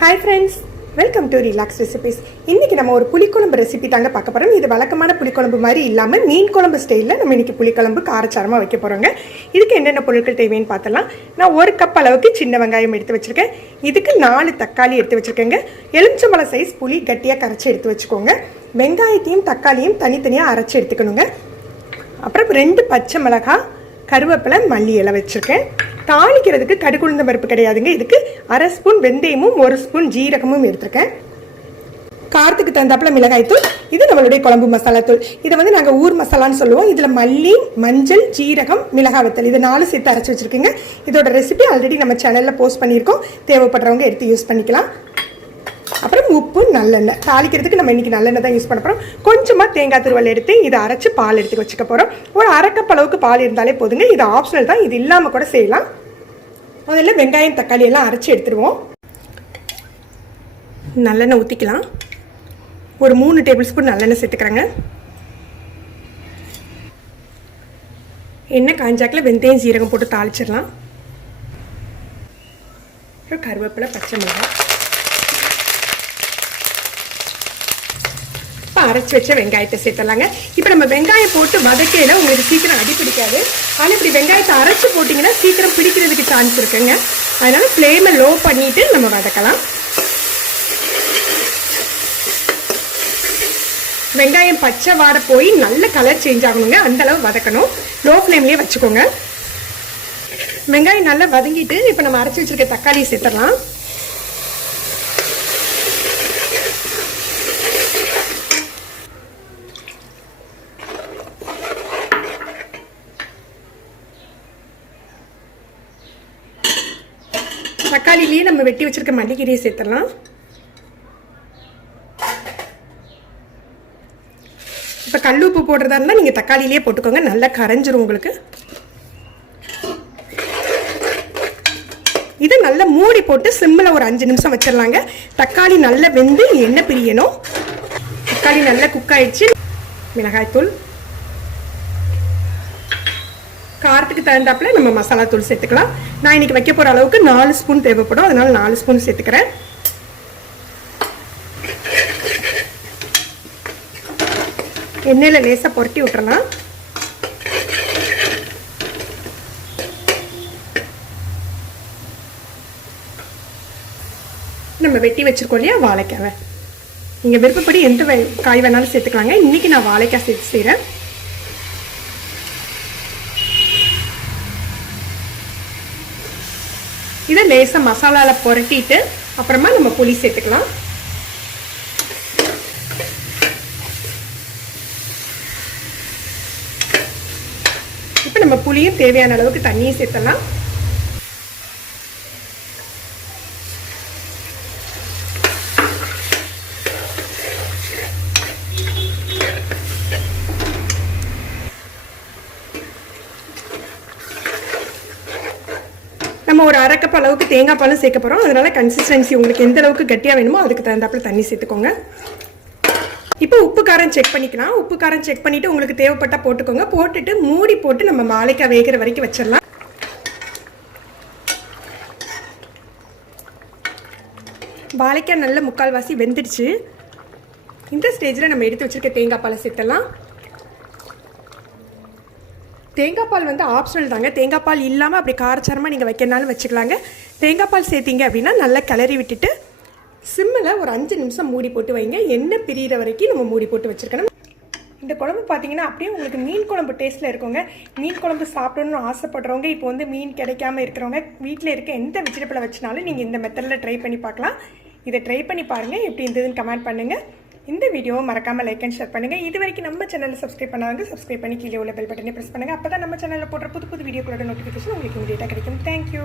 Hi friends, welcome to Relax Recipes. இன்னைக்கு நம்ம ஒரு புளிக்குழம்பு ரெசிபி தாங்க பார்க்க போறோம். இது வழக்கமான புளிக்குழம்பு மாதிரி இல்லாம மீன் குழம்பு ஸ்டைல்ல நம்ம இன்னைக்கு புளிக்குழம்பு காரச்சாரமா வைக்க போறோங்க. இதுக்கு என்னென்ன பொருட்கள் தேவைன்னு பார்த்தலாம். நான் 1 கப் அளவுக்கு சின்ன வெங்காயம் எடுத்து வச்சிருக்கேன். இதுக்கு 4 தக்காளி எடுத்து வச்சிருக்கேங்க. எலுமிச்சம்பழ சைஸ் புளி கட்டியா கரைச்சி எடுத்து வச்சுக்கோங்க. வெங்காயத்தையும் தக்காளியும் தனித்தனியா அரைச்சி எடுத்துக்கணுங்க. அப்புறம் 2 பச்சை மிளகாய், கருவேப்பிலை, மல்லி இலை வச்சிருக்கேன். தாளிக்கிறதுக்கு கடுகு உளுந்தம் பருப்பு கிடையாதுங்க. இதுக்கு 1/2 ஸ்பூன் வெந்தயமும் 1 ஸ்பூன் ஜீரகமும் எடுத்துருக்கேன். காரத்துக்கு தகுந்தாப்புல மிளகாய் தூள். இது நம்மளுடைய குழம்பு மசாலா தூள். இதை வந்து நாங்கள் ஊர் மசாலான்னு சொல்லுவோம். இதில் மல்லி, மஞ்சள், ஜீரகம், மிளகாய் வத்தல் இது 4 சேர்த்து அரைச்சி வச்சிருக்கீங்க. இதோட ரெசிபி ஆல்ரெடி நம்ம சேனலில் போஸ்ட் பண்ணியிருக்கோம். தேவைப்படுறவங்க எடுத்து யூஸ் பண்ணிக்கலாம். அப்புறம் உப்பு, நல்லெண்ணெய். தாளிக்கிறதுக்கு நம்ம இன்னைக்கு நல்லெண்ணெய் தான் யூஸ் பண்ண போகிறோம். கொஞ்சமாக தேங்காய் துருவல் எடுத்து இதை அரைச்சி பால் எடுத்து வச்சுக்க போகிறோம். ஒரு 1/2 கப் அளவுக்கு பால் இருந்தாலே போதுங்க. இது ஆப்ஷனல் தான், இது இல்லாமல் கூட செய்யலாம். முதல்ல வெங்காயம் தக்காளி எல்லாம் அரைச்சி எடுத்துருவோம். நல்லெண்ணெய் ஊற்றிக்கலாம். ஒரு 3 டேபிள் ஸ்பூன் நல்லெண்ணெய் சேர்த்துக்கிறேங்க. எண்ணெய் காஞ்சாக்கில் வெந்தயம் ஜீரகம் போட்டு தாளிச்சிடலாம். அப்புறம் கருவேப்பிலை, பச்சை மிளகாய், அரைச்சி வச்ச வெங்காயத்தை சேர்த்துடலாங்க. இப்போ நம்ம வெங்காயம் போட்டு வதக்கையில் உங்களுக்கு சீக்கிரம் அடி பிடிக்காது. ஆனால் இப்படி வெங்காயத்தை அரைச்சி போட்டிங்கன்னா சீக்கிரம் பிடிக்கிறதுக்கு சான்ஸ் இருக்குங்க. அதனால ஃப்ளேமை லோ பண்ணிட்டு நம்ம வதக்கலாம். வெங்காயம் பச்சை வாடை போய் நல்ல கலர் சேஞ்ச் ஆகணுங்க. அந்த அளவு வதக்கணும். லோ ஃப்ளேம்லேயே வச்சுக்கோங்க. வெங்காயம் நல்லா வதங்கிட்டு இப்போ நம்ம அரைச்சி வச்சிருக்க தக்காளியை சேர்த்துடலாம். தக்காளிலேயே நம்ம வெட்டி வச்சிருக்க மல்லிக்கீரையை சேர்த்துடலாம். இப்போ கல் உப்பு போடுறதா இருந்தால் நீங்கள் தக்காளிலேயே போட்டுக்கோங்க. நல்லா கரைஞ்சிரும் உங்களுக்கு. இதை நல்லா மூடி போட்டு சிம்மில் ஒரு 5 நிமிஷம் வச்சிடலாங்க. தக்காளி நல்லா வெந்து எண்ணெய் பிரியணும். தக்காளி நல்லா குக் ஆயிடுச்சு. மிளகாய்த்தூள், காரத்துக்கு தகுந்தாப்புல நம்ம மசாலா தூள் சேர்த்துக்கலாம். நான் இன்னைக்கு வைக்க போற அளவுக்கு 4 ஸ்பூன் தேவைப்படும். அதனால 4 ஸ்பூன் சேர்த்துக்கிறேன். எண்ணெயில லேசா புரட்டி விட்டுறலாம். நம்ம வெட்டி வச்சிருக்கோம் இல்லையா வாழைக்காவை, நீங்க விருப்பப்படி எந்த காய் வேணாலும் சேர்த்துக்கலாங்க. இன்னைக்கு நான் வாழைக்காய் சேர்த்து செய்யறேன். இதை லேசாக மசாலாவில் புரட்டிட்டு அப்புறமா நம்ம புளி சேர்த்துக்கலாம். இப்போ நம்ம புளியும் தேவையான அளவுக்கு தண்ணியும் சேர்த்தலாம். நம்ம ஒரு 1/2 கப் அளவுக்கு தேங்காய் பாலும் சேர்க்க போகிறோம். அதனால கன்சிஸ்டன்சி உங்களுக்கு எந்த அளவுக்கு கட்டியாக வேணுமோ அதுக்கு தகுந்தாப்புல தண்ணி சேர்த்துக்கோங்க. இப்போ உப்பு காரம் செக் பண்ணிக்கலாம். உப்பு காரம் செக் பண்ணிவிட்டு உங்களுக்கு தேவைப்பட்டால் போட்டுக்கோங்க. போட்டுட்டு மூடி போட்டு நம்ம வாழைக்காய் வேகிற வரைக்கும் வச்சிடலாம். வாழைக்காய் நல்ல முக்கால்வாசி வெந்துடுச்சு. இந்த ஸ்டேஜில் நம்ம எடுத்து வச்சிருக்க தேங்காய் பாலை சேர்த்தலாம். தேங்காய் பால் வந்து ஆப்ஷனல் தாங்க. தேங்காய் பால் இல்லாமல் அப்படி காரச்சாரமாக நீங்கள் வைக்கிறனாலும் வச்சுக்கலாங்க. தேங்காய் பால் சேர்த்திங்க அப்படின்னா நல்லா கிளறி விட்டுட்டு சிம்மில் ஒரு 5 நிமிஷம் மூடி போட்டு வைங்க. எண்ணெய் பிரிகிற வரைக்கும் நம்ம மூடி போட்டு வச்சுருக்கணும். இந்த குழம்பு பார்த்தீங்கன்னா அப்படியே உங்களுக்கு மீன் குழம்பு டேஸ்ட்டில் இருக்குங்க. மீன் குழம்பு சாப்பிடணும்னு ஆசைப்படுறவங்க, இப்போ வந்து மீன் கிடைக்காம இருக்கிறவங்க, வீட்டில் இருக்க எந்த வெஜிடபிளை வச்சுனாலும் நீங்கள் இந்த மெத்தடில் ட்ரை பண்ணி பார்க்கலாம். இதை ட்ரை பண்ணி பாருங்கள். எப்படி இருந்ததுன்னு கமெண்ட் பண்ணுங்கள். இந்த வீடியோவை மறக்காமல் லைக் அண்ட் ஷேர் பண்ணுங்கள். இது வரைக்கும் நம்ம சேனலில் சப்ஸ்கிரைப் பண்ணாங்க சப்ஸ்கிரைப் பண்ணி கீழே உள்ள பெல் பட்டனை ப்ரெஸ் பண்ணுங்கள். அப்போ தான் நம்ம சேனலில் போடுற புது வீடியோக்களோட நோட்டிஃபிகேஷன் உங்களுக்கு இமீடியட்டாக கிடைக்கும். தேங்க்யூ.